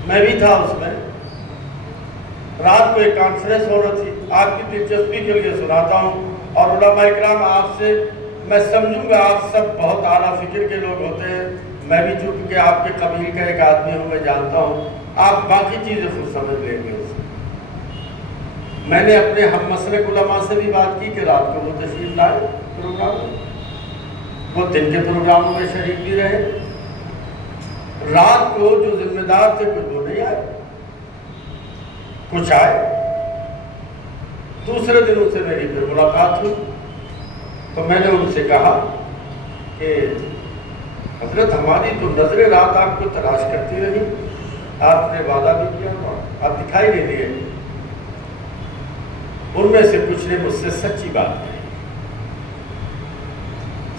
میں بھی تھا اس میں۔ رات کو ایک کانفرنس ہونا تھی، آپ کی دلچسپی کے لیے سناتا ہوں، اور علماء اکرام آپ سے میں سمجھوں گا آپ سب بہت اعلیٰ فکر کے لوگ ہوتے ہیں، میں بھی چونکہ آپ کے قبیل کا ایک آدمی ہوں، میں جانتا ہوں، آپ باقی چیزیں خود سمجھ لیں گے۔ میں نے اپنے ہم مسلک علماء سے بھی بات کی کہ رات کو وہ تشریف لائے پروگرام میں، وہ دن کے پروگراموں میں شریک بھی رہے، رات کو جو ذمہ دار تھے کچھ وہ نہیں آئے، کچھ آئے۔ دوسرے دن ان سے میری پھر ملاقات ہوئی تو میں نے ان سے کہا کہ حضرت ہماری تو نظر رات آپ کو تلاش کرتی رہی، آپ نے وعدہ بھی کیا، آپ دکھائی نہیں دیے۔ ان میں سے کچھ نے مجھ سے سچی بات کہی،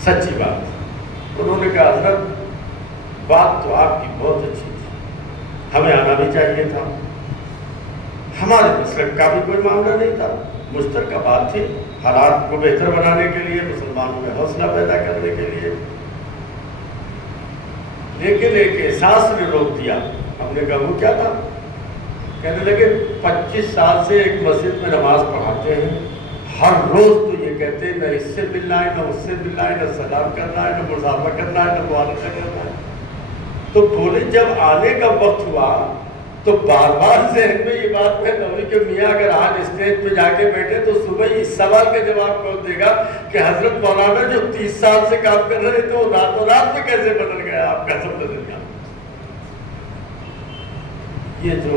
سچی بات۔ انہوں نے کہا حضرت بات تو آپ کی بہت اچھی تھی، ہمیں آنا بھی چاہیے تھا، ہمارے مسلک کا بھی کوئی معاملہ نہیں تھا، مشترکہ بات تھی، حالات کو بہتر بنانے کے لیے، مسلمانوں میں حوصلہ پیدا کرنے کے لیے، لیکن ایک احساس نے روک دیا۔ ہم نے کہا وہ کیا تھا؟ کہنے لگے 25 سال سے ایک مسجد میں نماز پڑھاتے ہیں، ہر روز تو یہ کہتے ہیں نہ اس سے ملنا ہے، نہ اس سے ملنا ہے، نہ سلام کرنا ہے، نہ مصافحہ کرنا ہے، نہ معانقہ کرنا ہے۔ تو بولے جب آنے کا وقت ہوا تو بار بار ذہن میں یہ بات میں ہوئی کہ میاں اگر آج اسٹیج پہ جا کے بیٹھے تو صبح اس سوال کا جواب کون دے گا کہ حضرت مولانا جو 30 سال سے کام کر رہے تھے وہ راتوں رات میں کیسے بدل گیا، آپ کا سب بدل گیا۔ یہ جو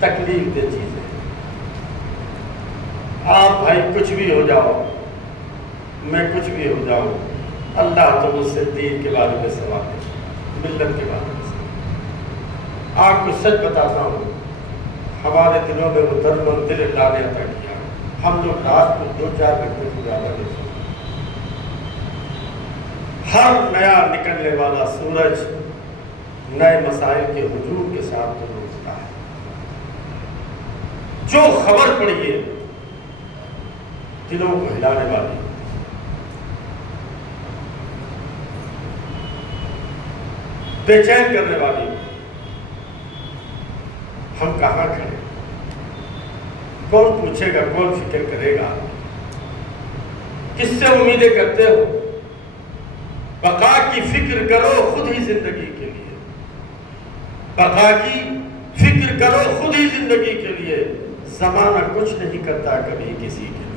تکلیف دہ چیز ہے، آپ بھائی کچھ بھی ہو جاؤ، میں کچھ بھی ہو جاؤں، اللہ تو مجھ سے دین کے بارے میں سوال ہے، ملت کے بارے میں۔ آپ کو سچ بتاتا ہوں، ہمارے دلوں میں وہ درد و دل اللہ نے عطا کیا، ہم لوگ رات کو 2-4 گھنٹے سے زیادہ نہیں سوتے۔ ہر نیا نکلنے والا سورج نئے مسائل کے ہجوم کے ساتھ طلوع ہوتا ہے۔ جو خبر پڑی ہے دلوں کو ہلانے والی، بے چین کرنے والی، ہم کہاں کھڑے، کون پوچھے گا، کون فکر کرے گا، کس سے امیدیں کرتے ہو؟ بقا کی فکر کرو خود ہی زندگی کے لیے، بقا کی فکر کرو خود ہی زندگی کے لیے، زمانہ کچھ نہیں کرتا کبھی کسی کے لیے۔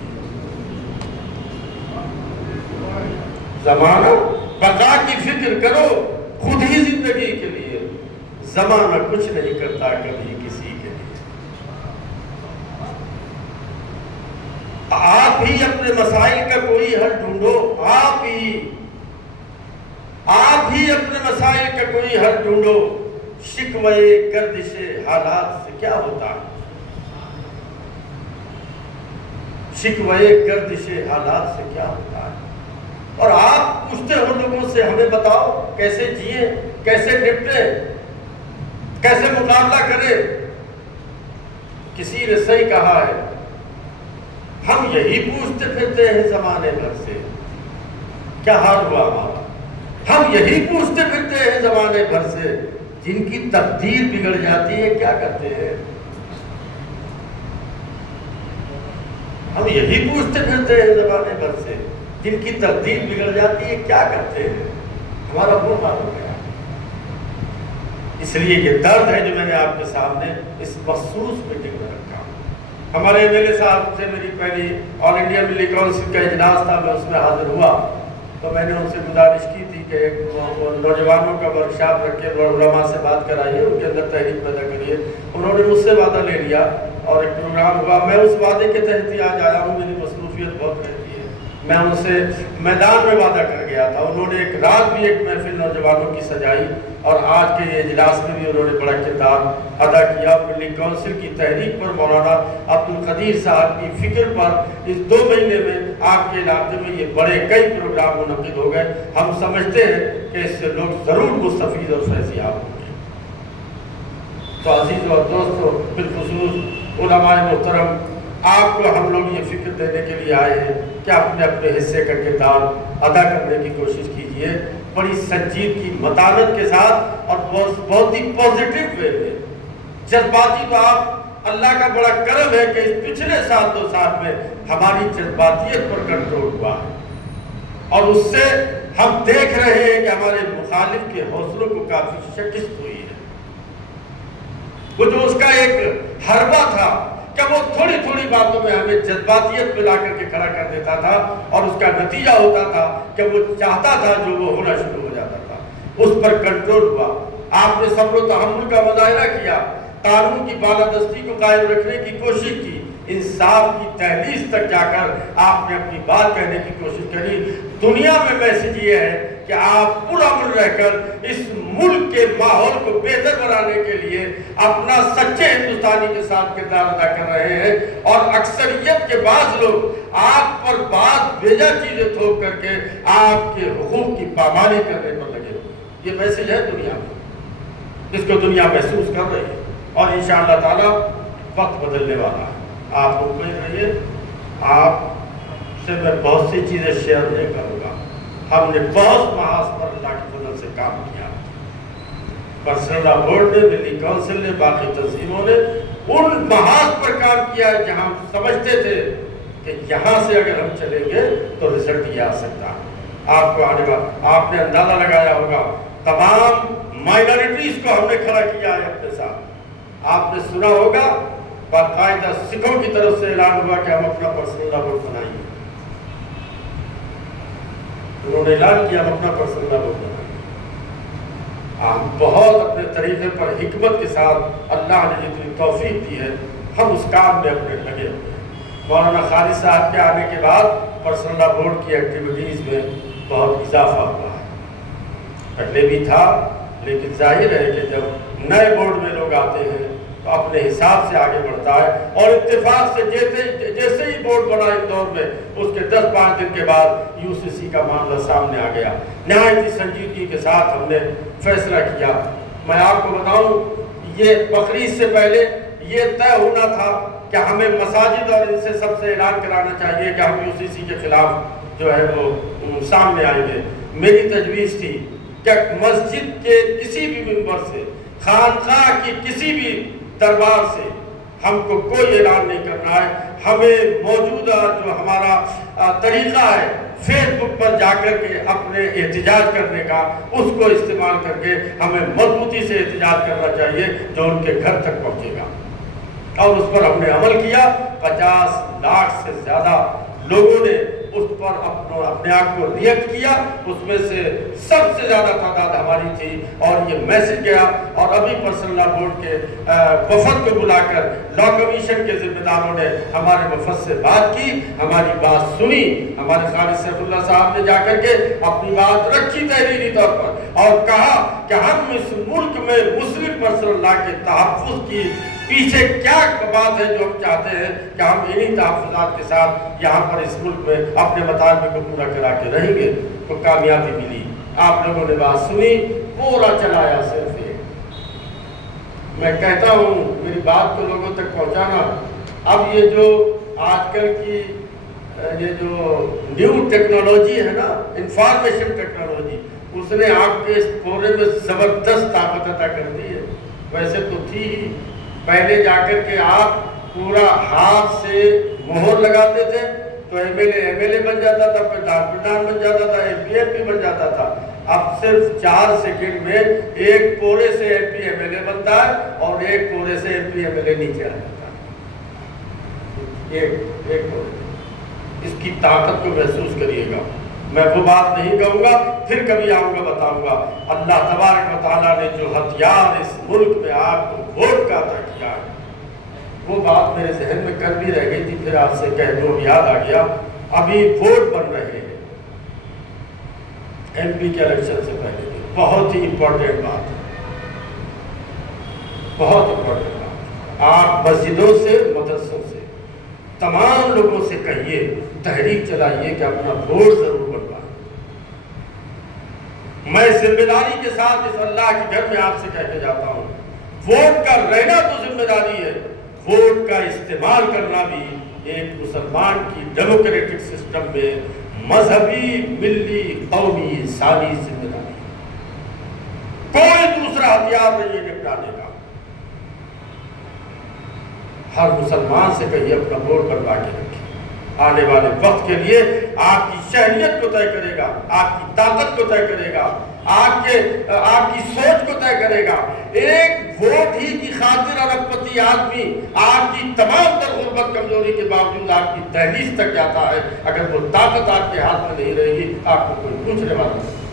زمانہ، بقا کی فکر کرو خود ہی زندگی کے لیے، زمانہ کچھ نہیں کرتا کبھی کسی کے لیے۔ آپ ہی اپنے مسائل کا کوئی حل ڈھونڈو، آپ ہی اپنے مسائل کا کوئی حل ڈھونڈو۔ شکوے گردش حالات سے کیا ہوتا ہے؟ شکوے گردش حالات سے کیا ہوتا ہے؟ اور آپ پوچھتے ہو لوگوں سے ہمیں بتاؤ کیسے جیے، کیسے نپٹے، کیسے مقابلہ کرے۔ کسی نے صحیح کہا ہے، ہم یہی پوچھتے پھرتے ہیں زمانے بھر سے کیا حال ہوا ہمارا، ہم یہی پوچھتے پھرتے ہیں زمانے بھر سے جن کی تقدیر بگڑ جاتی ہے کیا کرتے ہیں۔ ہم یہی پوچھتے پھرتے ہیں زمانے بھر سے جن کی تقدیر بگڑ جاتی ہے کیا کرتے ہیں۔ ہمارا وہ حال ہو گیا۔ اس لیے یہ درد ہے جو میں نے آپ کے سامنے اس مخصوص میٹنگ میں رکھا۔ ہمارے ایم ایل اے صاحب سے میری پہلی آل انڈیا ملی کونسل کا اجلاس تھا، میں اس میں حاضر ہوا تو میں نے ان سے گزارش کی تھی کہ ایک نوجوانوں کا ورکشاپ رکھ کے علماء سے بات کرائیے، ان کے اندر تحریک پیدا کریے۔ انہوں نے مجھ سے وعدہ لے لیا اور ایک پروگرام ہوا۔ میں اس وعدے کے تحت ہی آج آیا ہوں، میری مصروفیت بہت رہتی ہے۔ میں ان سے میدان میں وعدہ کر گیا تھا، انہوں نے ایک رات بھی ایک محفل نوجوانوں کی سجائی اور آج کے یہ اجلاس میں بھی انہوں نے بڑا کردار ادا کیا۔ ملی کونسل کی تحریک پر، مولانا عبدالقدیر صاحب کی فکر پر اس 2 مہینے میں آپ کے علاقے میں یہ بڑے کئی پروگرام منعقد ہو گئے۔ ہم سمجھتے ہیں کہ اس سے لوگ ضرور مستفید اور فیضیاب ہوں گے۔ تو عزیز اور دوستو، بالخصوص علماء محترم، آپ کو ہم لوگ یہ فکر دینے کے لیے آئے ہیں کہ اپنے اپنے حصے کا کردار ادا کرنے کی کوشش کیجئے، بڑی سنجیدگی، متانت کے ساتھ اور بہت ہی پازیٹیو وے میں۔ جذباتی تو آپ، اللہ کا بڑا کرم ہے کہ اس پچھلے 7 سال میں ہماری جذباتیت پر کنٹرول ہوا ہے اور اس سے ہم دیکھ رہے ہیں کہ ہمارے مخالف کے حوصلوں کو کافی شکست ہوئی ہے۔ وہ جو اس کا ایک حربہ تھا کہ وہ تھوڑی تھوڑی باتوں میں ہمیں جذباتیت میں لا کر کے کھڑا کر دیتا تھا اور اس کا نتیجہ ہوتا تھا کہ وہ چاہتا تھا جو وہ ہونا شروع ہو جاتا تھا، اس پر کنٹرول ہوا۔ آپ نے صبر و تحمل کا مظاہرہ کیا، قانون کی بالادستی کو قائم رکھنے کی کوشش کی، انصاف کی تہلیز تک جا کر آپ نے اپنی بات کہنے کی کوشش کری۔ دنیا میں میسج یہ ہے کہ آپ پرامن رہ کر اس ملک کے ماحول کو بہتر بنانے کے لیے اپنا سچے ہندوستانی کے ساتھ کردار ادا کر رہے ہیں، اور اکثریت کے بعض لوگ آپ پر بات بھیجا چیزیں تھوپ کر کے آپ کے حقوق کی پامالی کرنے پر لگے ہوئے۔ یہ میسج ہے دنیا میں، جس کو دنیا محسوس کر رہی ہے، اور انشاءاللہ تعالی وقت بدلنے والا ہے۔ آپ مطمئن رہیے، آپ سے میں بہت سی چیزیں شیئر نہیں کروں گا۔ ہم نے بہت محاذ پر اللہ کے فضل سے کام کیا، پرسنل لا بورڈ نے، ملی کونسل نے، باقی تنظیموں نے ان محاذ پر کام کیا ہے جہاں ہم سمجھتے تھے کہ یہاں سے اگر ہم چلیں گے تو رزلٹ یہ آ سکتا ہے۔ آپ کو آنے والا، آپ نے اندازہ لگایا ہوگا، تمام مائنورٹیز کو ہم نے کھڑا کیا ہے اپنے ساتھ۔ آپ نے سنا ہوگا باقاعدہ سکھوں کی طرف سے اعلان ہوا کہ ہم اپنا پرسنل لا بورڈ بنائیں گے۔ انہوں نے اعلان کیا ہم اپنا پرسنل لا بورڈ بنائیں گے۔ ہم بہت اپنے طریقے پر حکمت کے ساتھ اللہ نے جتنی توفیق دی ہے ہم اس کام میں اپنے لگے ہوئے ہیں۔ مولانا خالد صاحب کے آنے کے بعد پرسنل لا بورڈ کی ایکٹیویٹیز میں بہت اضافہ ہوا ہے۔ پہلے بھی تھا، لیکن ظاہر ہے کہ جب نئے بورڈ میں لوگ آتے ہیں تو اپنے حساب سے آگے بڑھتا ہے، اور اتفاق سے جیسے ہی بورڈ بنا اندور میں، اس کے 10-5 دن کے بعد UCC کا معاملہ سامنے آ گیا۔ نہایت ہی سنجیدگی کے ساتھ ہم نے فیصلہ کیا۔ میں آپ کو بتاؤں، یہ بقرعید سے پہلے یہ طے ہونا تھا کہ ہمیں مساجد اور ان سے سب سے اعلان کرانا چاہیے کہ ہم UCC کے خلاف جو ہے وہ سامنے آئیں گے۔ میری تجویز تھی کہ مسجد کے کسی بھی ممبر سے، خانقاہ کی کسی بھی دربار سے ہم کو کوئی اعلان نہیں کرنا ہے۔ ہمیں موجودہ جو ہمارا طریقہ ہے فیس بک پر جا کر کے اپنے احتجاج کرنے کا، اس کو استعمال کر کے ہمیں مضبوطی سے احتجاج کرنا چاہیے جو ان کے گھر تک پہنچے گا، اور اس پر ہم نے عمل کیا۔ 50 لاکھ سے زیادہ لوگوں نے اس پر اپنے آپ کو ریئیکٹ کیا، اس میں سے سب سے زیادہ تعداد ہماری تھی، اور یہ میسج گیا۔ اور ابھی پرسنل لا بورڈ کے وفد کو بلا کر لا کمیشن کے ذمہ داروں نے ہمارے وفد سے بات کی، ہماری بات سنی۔ ہمارے خالد سیف اللہ صاحب نے جا کر کے اپنی بات رکھی تحریری طور پر، اور کہا کہ ہم اس ملک میں مسلم پرسنل لا کے تحفظ کی پیچھے کیا بات ہے جو ہم چاہتے ہیں کہ ہم انہی تحفظات کے ساتھ یہاں پر اس ملک میں اپنے مطالبے کو پورا کرا کے رہیں گے۔ تو کامیابی ملی، آپ لوگوں نے بات سنی، پورا چلایا صرف ایک۔ میں کہتا ہوں میری بات کو لوگوں تک پہنچانا۔ اب یہ جو آج کل کی یہ جو نیو ٹیکنالوجی ہے نا، انفارمیشن ٹیکنالوجی، اس نے آپ کے اس پورے میں زبردست طاقت عطا کر دی ہے۔ ویسے تو تھی ہی، پہلے جا کر کے آپ پورا ہاتھ سے مہر لگاتے تھے تو MLA بن جاتا تھا، پھر پردھان بن جاتا تھا، MP بن جاتا تھا۔ اب صرف 4 سیکنڈ میں ایک پورے سے MP MLA بنتا ہے اور ایک پورے سے MP MLA نیچے آ جاتا ہے۔ ایک پورے، اس کی طاقت کو محسوس کریے گا۔ میں وہ بات نہیں کہوں گا، پھر کبھی آؤں گا بتاؤں گا۔ اللہ تبارک و تعالیٰ نے جو ہتھیار اس ملک میں آپ کو ووٹ کا عطا کیا ہے، وہ بات میرے ذہن میں کل بھی رہ گئی تھی، پھر آپ سے کہہ دوں، یاد آ گیا۔ ابھی ووٹ بن رہے ہیں MP کے الیکشن سے پہلے، بہت ہی امپورٹنٹ بات ہے، بہت امپورٹنٹ بات۔ آپ مسجدوں سے، مدرسوں سے، تمام لوگوں سے کہیے، تحریک چلائیے کہ اپنا ووٹ ضرور بنوائیں۔ میں ذمہ داری کے ساتھ اس اللہ کے گھر میں آپ سے کہہ کے جاتا ہوں، ووٹ کا رہنا تو ذمہ داری ہے، ووٹ کا استعمال کرنا بھی ایک مسلمان کی ڈیموکریٹک سسٹم میں مذہبی، ملی، قومی، انسانی ذمہ داری ہے۔ کوئی دوسرا ہتھیار نہیں ہے نپٹانے کا۔ ہر مسلمان سے کہیے اپنا ووٹ بنوا کے رکھیں، آنے والے وقت کے لیے آپ کی شہریت کو طے کرے گا، آپ کی طاقت کو طے کرے گا، آپ کی سوچ کو طے کرے گا۔ ایک ووٹ ہی کی خاطر اربپتی آدمی آپ کی تمام تر غربت کمزوری کے باوجود آپ کی دہلیز تک جاتا ہے۔ اگر وہ طاقت آپ کے ہاتھ میں نہیں رہے گی، آپ کو کوئی پوچھنے والا نہیں۔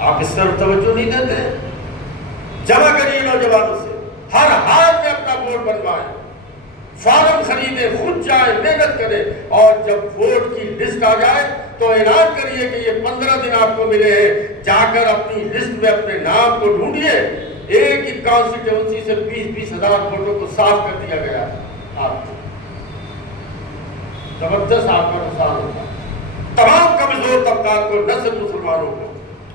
آپ اس طرف توجہ نہیں دیتے۔ جمع کریے نوجوانوں سے، ہر حال میں اپنا ووٹ بنوائیں، فارم خریدیں، خود جائیں، محنت کریں، اور جب ووٹ کی لسٹ آ جائے تو اعلان کریے کہ یہ 15 دن آپ کو ملے ہیں، جا کر اپنی لسٹ میں اپنے نام کو ڈھونڈیے۔ ایک ہی کانسٹیٹیونسی سے 20-20 ہزار ووٹوں کو صاف کر دیا گیا۔ آپ کو زبردست آپ کا نقصان ہوتا ہے۔ تمام کمزور طبقات کو، نہ صرف مسلمانوں کو،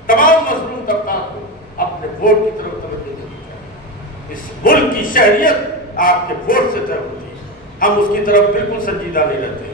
تمام مظلوم طبقات کو اپنے ووٹ کی طرف توجہ دینی چاہیے۔ اس ملک کی شہریت آپ کے ووٹ سے طے ہوتی ہے، ہم اس کی طرف بالکل سنجیدہ نہیں رہتے۔